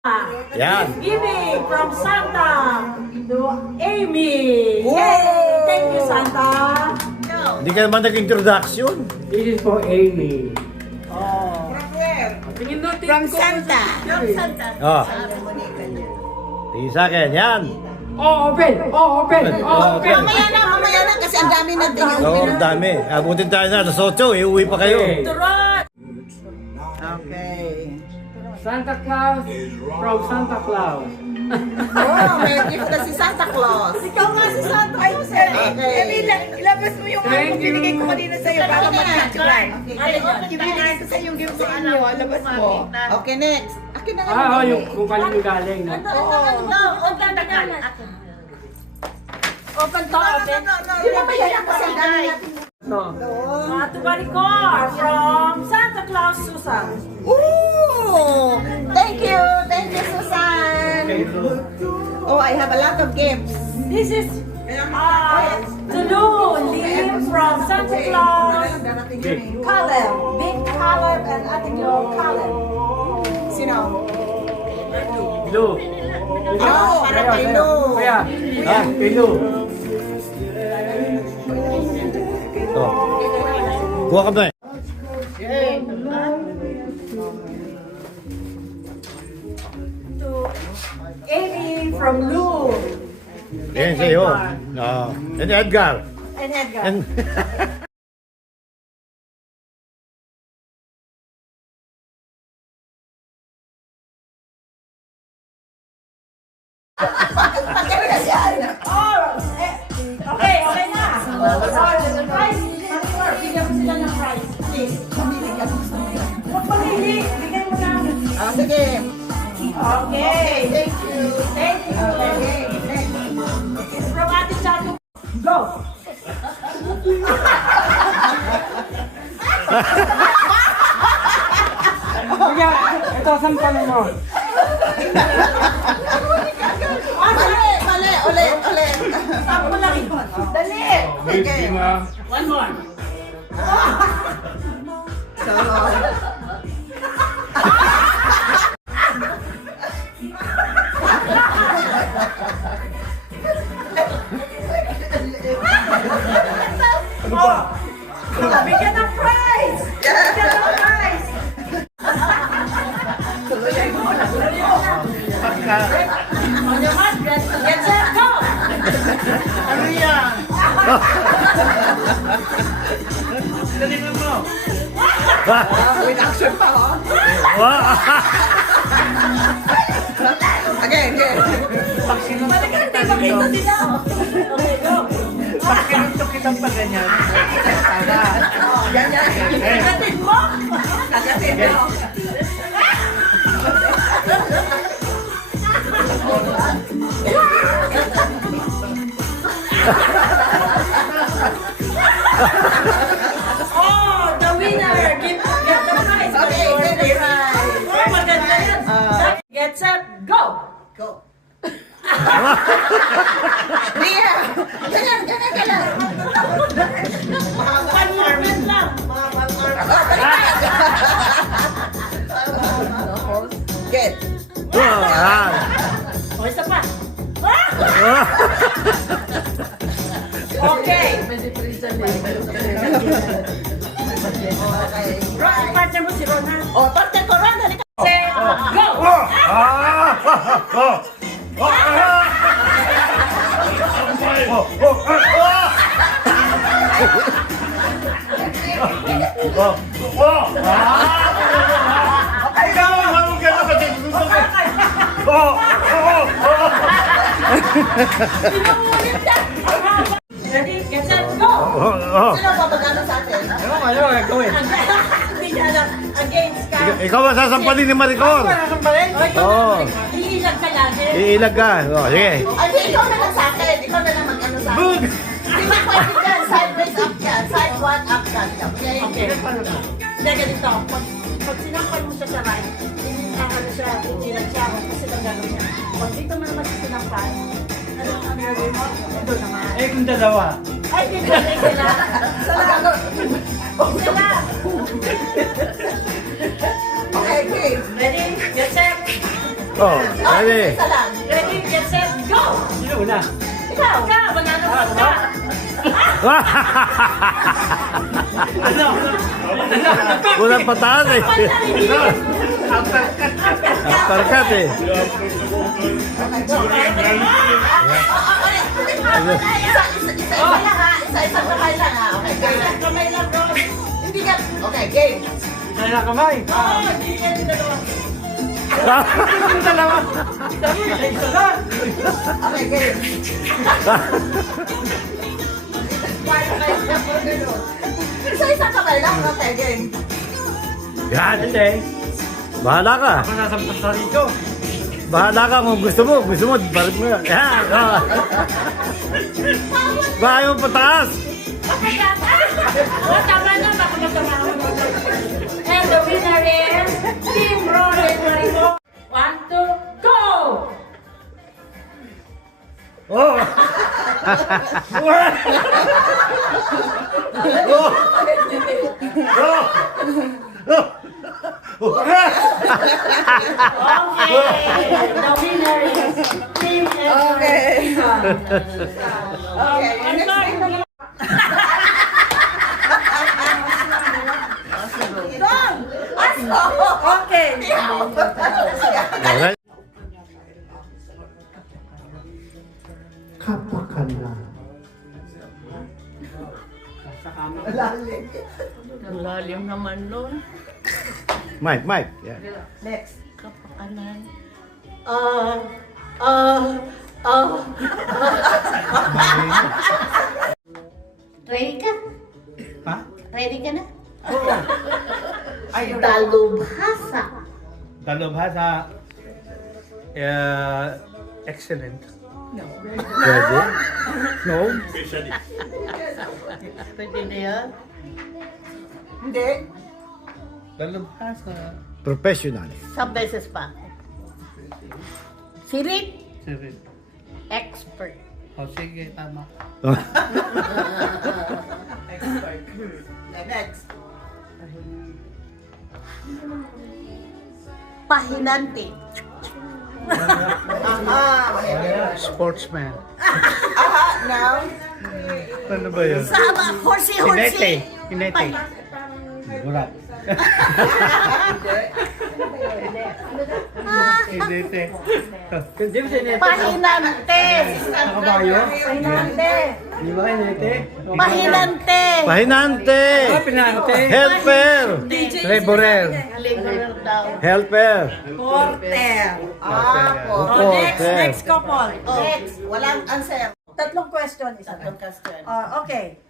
Yan. Giving from Santa to Amy. Yay! Thank you, Santa. Hindi ka naman nag-introduction. This is for Amy. From Santa. Oh. Tingin sa akin, yan. Oh, open! Oh, open! Oh, open! Mamaya na kasi ang dami natin yung Oo, ang dami. Abutin tayo na, alas 8, iuwi pa kayo. Okay. Turon! Okay. Santa Claus from Santa Claus. Oh, may gift na si Santa Claus. Ikaw nga si Santa Claus. Okay. Ilabas mo yung Thank you. binigay ko kanina sa'yo para mag-natural. Okay. Ibigay ko sa'yo yung gift sa inyo. Labas mo. Okay, next. Akin na nga. Ah, oh, yung kung kanino galing, no? Open to open. Open to open. Hindi na ba yan kasi ang dami natin. No. To Baricor from Santa Claus Susan. Ooh! Thank you, Susan. Oh, I have a lot of gifts. This is Tulu Lim from Santa Claus. Caleb. Big Caleb and Atiglo Caleb. Sino? Blue. Oh, para kay Lou. Kaya, ah, kay Lou. Oh. Kuha ka ba eh? To Amy from Lou. Yan sa'yo. And Edgar. And Edgar. And... Okay na. Prize. Bigyan mo sila ng prize. Please. Huwag pamili. Bigyan mo na. Sige. Okay. Thank you. Thank you. Okay, next. It's from Ate Chato. Go. Kaya, ito, sampalan mo. Mali. Ulit. Ako lang. Dali. Okay. One more. So, Bigyan ng prize. Bigyan ng prize. On your mark, get set, go. Ano yan? with action pa, oh. Again. Balikan, di ba kita nila? Okay, go. Yan. Kagatin mo. Kagatin mo. Oh, the winner. Get the prize. Okay, get the prize. Oh, maganda yan. Get set, go. Go. Ria! Ganyan ka lang. One movement lang. Get. O, isa pa. Okay. Ron, partner mo si Ron, ha? Oh, partner ko, Ron. Halika. Set, go. Pinangulit yan. Ready, get set, go. Sino ba magano sa atin? Ano gagawin? Hindi niya alam. Against ka. Ikaw ang sasampalin ni Maricor. Oo. Iilag ka lagi. Iilag ka. Oh, sige. Ay, di, ikaw na lang sa akin. Ikaw na lang mag-ano sa akin. Bug! Hindi pwede dyan. Sideways up yan. Side one up yan. Okay? Okay. Hindi, ganito. Pag sinampal mo siya sa right, ano siya, iilag siya. Kasi lang gano'n niya. Pag dito mo naman siya sinampal, ano ang gagawin mo? Ito naman. Eh, kung dalawa. Ay, dito na sila. Sila. Okay, okay. Ready? Get set. Oh, ready. Isa lang. Ready, get set, go! Sino una? Ikaw! Ikaw! Manalo ka! Walang pataas eh. Tarkat eh. Isa lang ha. Isa-isang kamay lang ha. Okay, game. Kamay lang, bro. Hindi ka. Okay, game. Isa na kamay. Oo, hindi yan yung dalawa. Isa lang. Okay, game. Isa-isang kamay lang. Okay, game. Yan. Hindi. Bahala ka. Ako nasampas sa rito. Bahala ka kung gusto mo. Gusto mo, barit mo yan. Yan. Oh. Bahay mo pataas. Oh, tama na, baka matama ako. And the winner is Team Rory Marico. 1, 2, go! Oh. Okay, the winner is Team Okay. Okay, And Lord, okay. Alright. Lalim naman nun. Mike, Mike. Yeah. Next. Kapakanan. Ready ka? Ha? Ready ka na? Ay, Dalubhasa. Dalubhasa. Excellent. Ready? No? Pwede na yan. Hindi. Dalubhasa. Professional. Sa beses pa. Sirit. Sirit. Expert. O sige, tama. Next. Pahinante. Sportsman. Aha, now. Ano ba yun? Sama, horsi-horsi. Hinete. Burat. Hinete. Hindi ba hinete? Pahinante. Nakabayo? Pahinante. Di ba hinete? Pahinante. Pahinante. Pinante. Helper. Laborer. Laborer daw. Helper. Porter. Opo, Next couple. Next. Walang answer. Tatlong question, isa lang. question. Okay.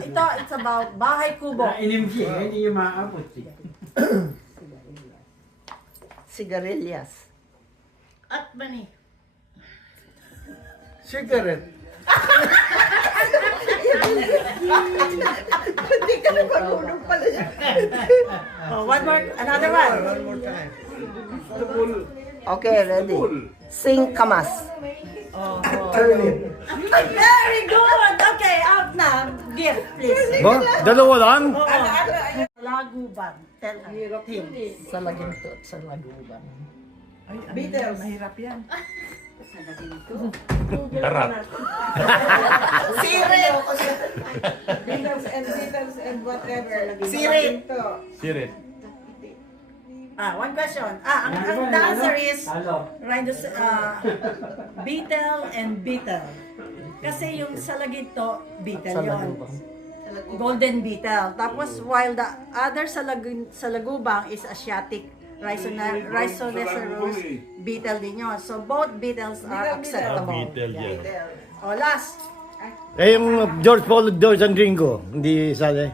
Ito, it's about bahay kubo. Inimsi, hindi yung maabot. Sigarilyas. At mani. Cigarette. Hindi ka na marunong pala yan. One more, another one. Okay, ready. Sing kamas. Very good! Okay, out na. Gift, please. Ba? Dalawa lang? Laguban. Tell him. Sa laginto at sa laguban. Beatles. Mahirap yan. Sirit. Beatles and whatever. Sirit. Sirit. One question. The answer is Beetle and Beetle. Kasi yung sa Laginto, Beetle yun. Golden Beetle. Tapos while the other sa Lagubang is Asiatic Rhizoceratus Beetle din yun. So both beetles are acceptable. O last. Eh, yung George Paul, George and Ringo. Hindi sali.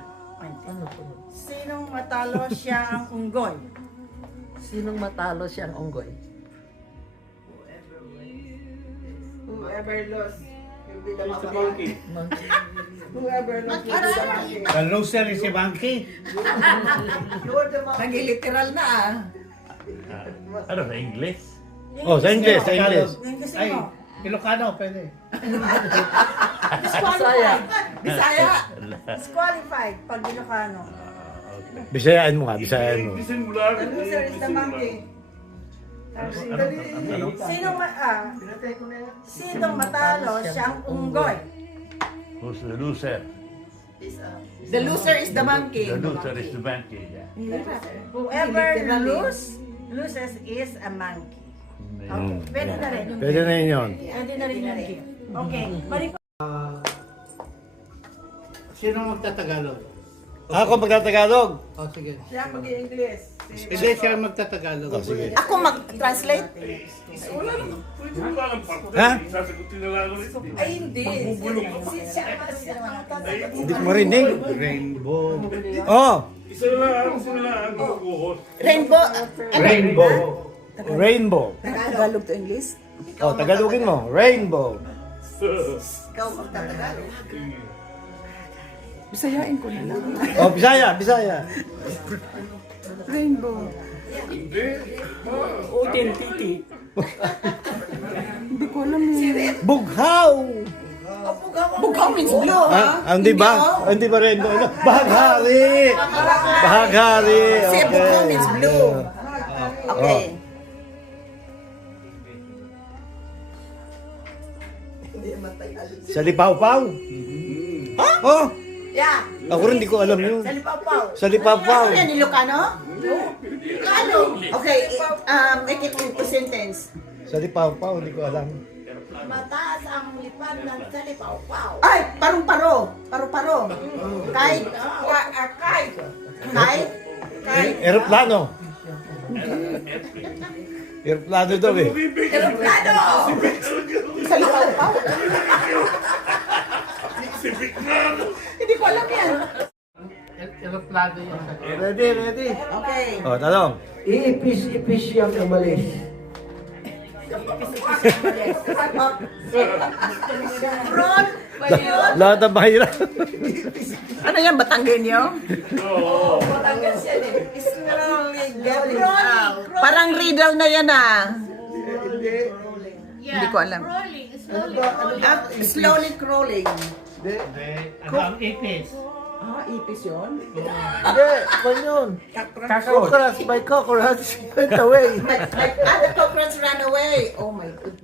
Sinong matalo siya ang unggoy? Sinong matalo siyang unggoy? Whoever lost will be the monkey. Whoever lost will be the monkey. Loser si Monkey. Nagiliteral na ah. Ano, sa English? Oh, sa English, sa English. Yung gusto Ay, mo. Ilocano, pwede. Disqualified. Bisaya. Disqualified pag Ilocano. Bisayaan mo nga, bisayaan mo. The loser is the monkey. Sinong matalo siyang unggoy? Who's the loser? The loser is the monkey. The loser is the monkey. Yeah. Whoever loses is a monkey. Okay, pwede na rin. Pwede na yun. Pwede na rin yung gift. Okay, balik ko. Sino magtatagalog? Ako magtatagalog. Oh, sige. Siya mag-i-English. Hindi siya magtatagalog. Oh, sige. Ako mag-translate. Ha? Ay, hindi. Hindi ko marinig. Rainbow. Oh! Rainbow. Rainbow. Rainbow. Tagalog to English? Oh, Tagalogin mo. Rainbow. Ikaw magtatagalog. Bisayain ko na lang. Oh, Bisaya, Bisaya. Rainbow. Bughaw. Bughaw means blue, ha? Hindi ba? Hindi ba rainbow? Ano? Bahaghari. Bahaghari. Kasi bughaw means blue. Okay. Sa Lipaw-Paw? Ha? Oh, Yeah, ako rin hindi ko alam yun. salipaw-paw. Sa Lipaw-Paw. Ano yan, Ilocano? Ilocano. Okay, make it into sentence. Sa Lipaw-Paw, hindi ko alam. Mataas ang lipad ng salipaw-paw. Ay, parong-paro. Paro-paro. Kite. Kite. Kite. Aeroplano. Aeroplano daw eh. Aeroplano! Sa lipaw-paw. Hindi ko alam yan. Eroplano yan. Ready, ready. Okay. Oh, tanong. Iipis-ipis yung umalis. Ron. Lahat ng mahirap. Ano yan, Batanggenyo? Parang riddle na yan, ah. Hindi ko alam. Rolling, slowly rolling. Slowly crawling. Ano ang ipis? Ah, ipis yun? Hindi, kung yun. Cockroach by cockroach. Went away. The cockroach ran away. Oh my goodness.